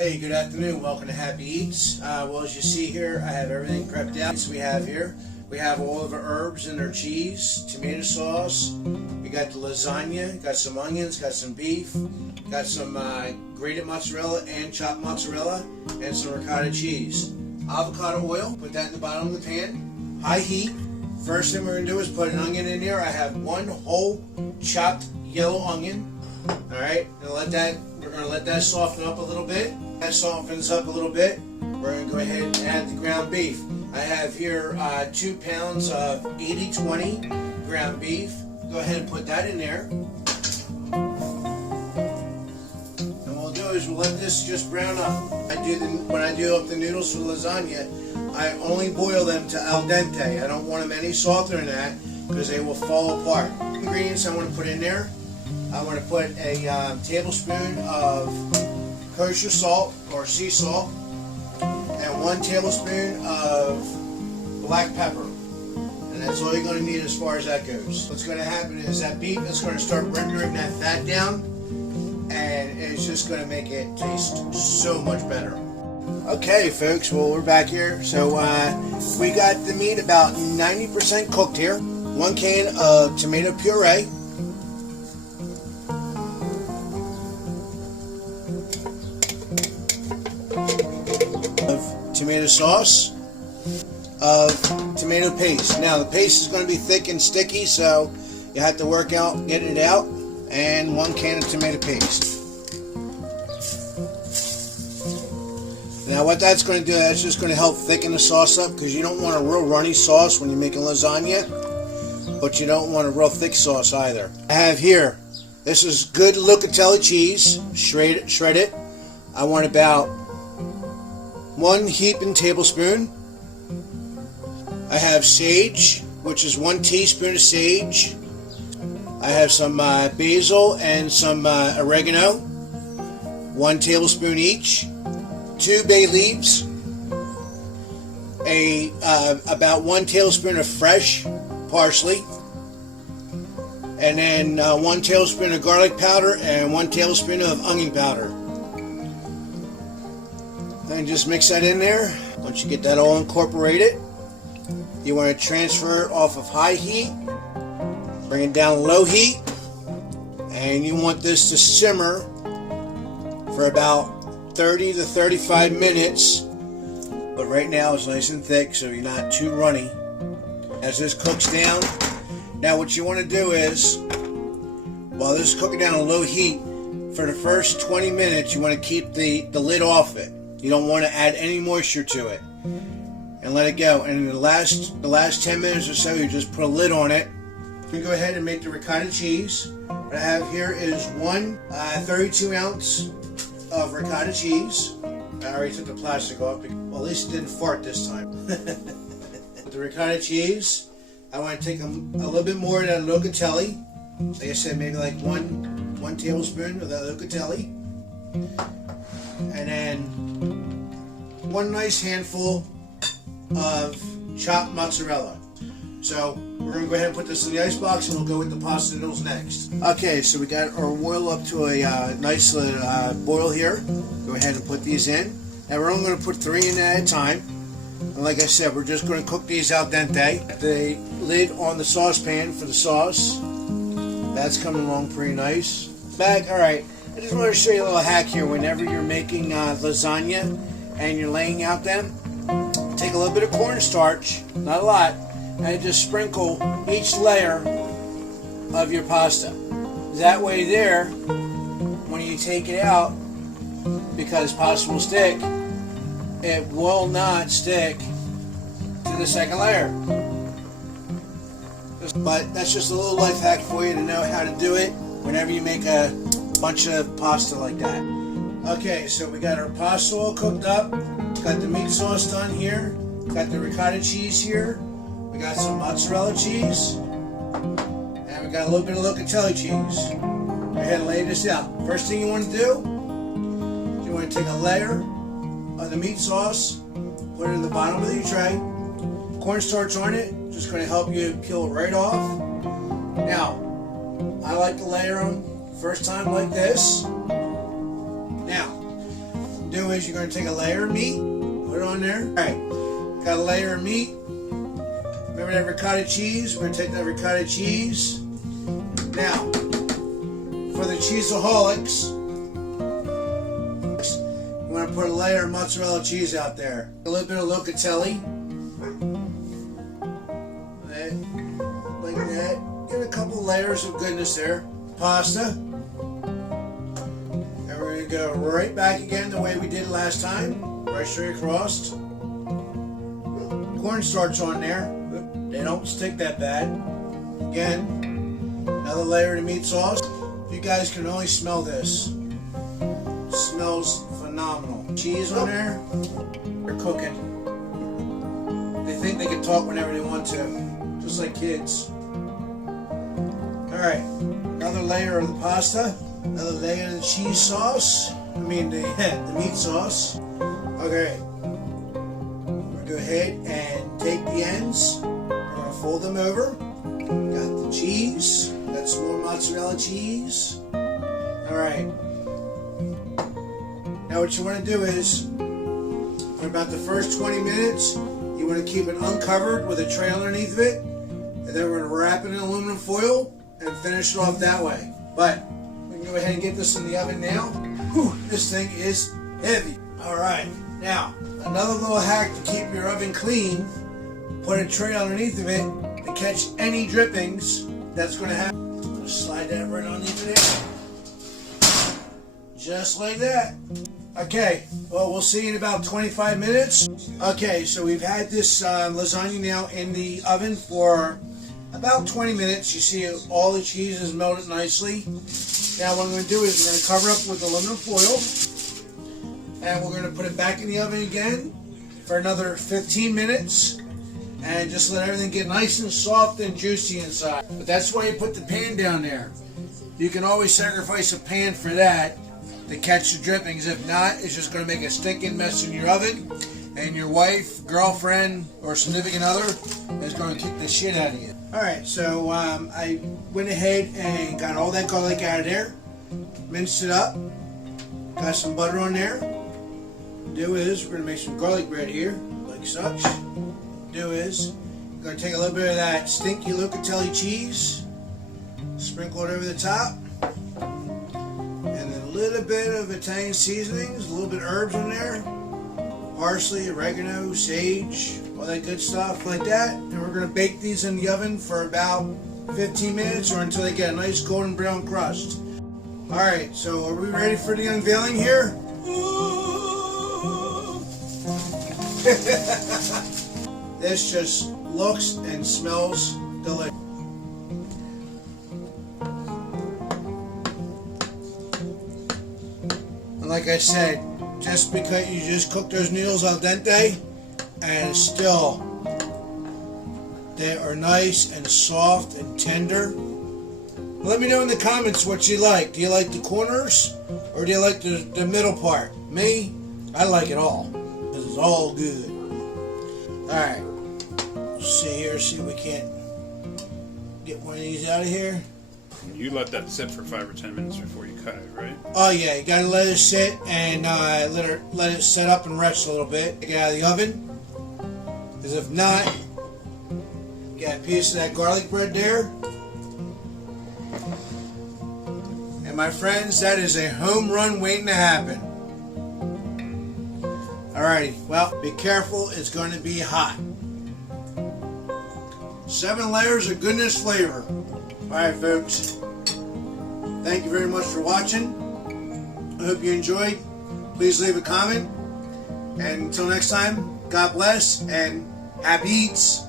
Hey, good afternoon. Welcome to Happy Eats. Well, as you see here, I have everything prepped out. So we have all of our herbs and our cheese, tomato sauce. We got the lasagna, got some onions, got some beef, got some grated mozzarella and chopped mozzarella, and some ricotta cheese. Avocado oil, put that in the bottom of the pan. High heat. First thing we're going to do is put an onion in there. I have one whole chopped yellow onion. Alright, we're going to let that soften up a little bit. That softens up a little bit. We're going to go ahead and add the ground beef. I have here 2 pounds of 80/20 ground beef. Go ahead and put that in there. And what we'll do is we'll let this just brown up. When I do up the noodles for lasagna, I only boil them to al dente. I don't want them any softer than that because they will fall apart. Ingredients I want to put in there. I want to put a tablespoon of kosher salt or sea salt and 1 tablespoon of black pepper. And that's all you're going to need as far as that goes. What's going to happen is that beef is going to start rendering that fat down, and it's just going to make it taste so much better. Okay folks, well we're back here. So we got the meat about 90% cooked here. 1 can of tomato puree. Of tomato sauce, of tomato paste. Now the paste is going to be thick and sticky, so you have to work out getting it out. And 1 can of tomato paste. Now what that's going to do, that's just going to help thicken the sauce up, because you don't want a real runny sauce when you're making lasagna, but you don't want a real thick sauce either. I have here, this is good Locatelli cheese, shredded. I want about 1 heaping tablespoon. I have sage, which is 1 teaspoon of sage. I have some basil and some oregano, 1 tablespoon each. 2 bay leaves, about 1 tablespoon of fresh parsley, and then 1 tablespoon of garlic powder and 1 tablespoon of onion powder. Then just mix that in there. Once you get that all incorporated, you want to transfer it off of high heat, bring it down low heat, and you want this to simmer for about 30 to 35 minutes, but right now it's nice and thick, so you're not too runny as this cooks down. Now what you want to do is, while this is cooking down on low heat, for the first 20 minutes you want to keep the lid off it. You don't want to add any moisture to it, and let it go. And in the last 10 minutes or so, you just put a lid on it. You can go ahead and make the ricotta cheese. What I have here is 1 32 ounce of ricotta cheese. I already took the plastic off, well, at least it didn't fart this time. With the ricotta cheese, I want to take a little bit more of that Locatelli. Like I said, maybe like one tablespoon of that Locatelli. And then 1 nice handful of chopped mozzarella. So we're going to go ahead and put this in the icebox, and we'll go with the pasta noodles next. Okay, so we got our oil up to a nice boil here. Go ahead and put these in. Now we're only going to put 3 in at a time. And like I said, we're just going to cook these al dente. The lid on the saucepan for the sauce. That's coming along pretty nice. Alright, I just want to show you a little hack here. Whenever you're making lasagna and you're laying out them, take a little bit of cornstarch, not a lot, and just sprinkle each layer of your pasta. That way there, when you take it out, because pasta will stick, it will not stick to the second layer. But that's just a little life hack for you to know how to do it whenever you make a bunch of pasta like that. Okay, so we got our pasta all cooked up, got the meat sauce done here, got the ricotta cheese here, we got some mozzarella cheese, and we got a little bit of Locatelli cheese. Go ahead and lay this out. First thing you want to do is you want to take a layer of the meat sauce, put it in the bottom of your tray. Cornstarch on it, just going to help you peel it right off. Now, I like to layer them first time like this. Now, do is you're going to take a layer of meat, put it on there. Alright, got a layer of meat. Remember that ricotta cheese? We're going to take that ricotta cheese. Now, for the cheeseaholics, you want to put a layer of mozzarella cheese out there. A little bit of Locatelli. Like that. Get a couple layers of goodness there. Pasta. And we're going to go right back again the way we did last time. Right straight across. Cornstarch on there. They don't stick that bad. Again, another layer of meat sauce. You guys can only smell this. It smells phenomenal. Cheese on there. They're cooking. They think they can talk whenever they want to. Just like kids. Alright. Another layer of the pasta. Another layer of the cheese sauce. The meat sauce. Okay. We're going to go ahead and take the ends. We're going to fold them over. Got the cheese. Got some more mozzarella cheese. Alright. Now what you want to do is, for about the first 20 minutes, you want to keep it uncovered with a tray underneath of it. And then we're going to wrap it in aluminum foil and finish it off that way. But we can go ahead and get this in the oven now. Whew, this thing is heavy. Alright, now another little hack to keep your oven clean, put a tray underneath of it to catch any drippings that's going to happen. I'm going to slide that right underneath of there. Just like that. Okay, well, we'll see you in about 25 minutes. Okay, so we've had this lasagna now in the oven for about 20 minutes. You see all the cheese is melted nicely. Now what I'm going to do is we're going to cover up with aluminum foil. And we're going to put it back in the oven again for another 15 minutes. And just let everything get nice and soft and juicy inside. But that's why you put the pan down there. You can always sacrifice a pan for that to catch the drippings. If not, it's just going to make a stinking mess in your oven. And your wife, girlfriend, or significant other is going to kick the shit out of you. Alright, so I went ahead and got all that garlic out of there. Minced it up. Got some butter on there. Do is, we're going to make some garlic bread here, like such. Do is, we're going to take a little bit of that stinky Locatelli cheese, sprinkle it over the top, and then a little bit of Italian seasonings, a little bit of herbs in there, parsley, oregano, sage, all that good stuff like that. And we're going to bake these in the oven for about 15 minutes or until they get a nice golden brown crust. Alright, so are we ready for the unveiling here? This just looks and smells delicious. And like I said, just because you just cook those noodles al dente and still they are nice and soft and tender. Let me know in the comments what you like. Do you like the corners or do you like the middle part? Me, I like it all. This is all good. Alright. See here, see if we can't get one of these out of here. You let that sit for 5 or 10 minutes before you cut it, right? Oh yeah, you gotta let it sit and let it set up and rest a little bit. Get it out of the oven. Because if not, you got a piece of that garlic bread there. And my friends, that is a home run waiting to happen. Alrighty, well, be careful, it's going to be hot. 7 layers of goodness flavor. Alright folks, thank you very much for watching. I hope you enjoyed. Please leave a comment. And until next time, God bless and happy eats.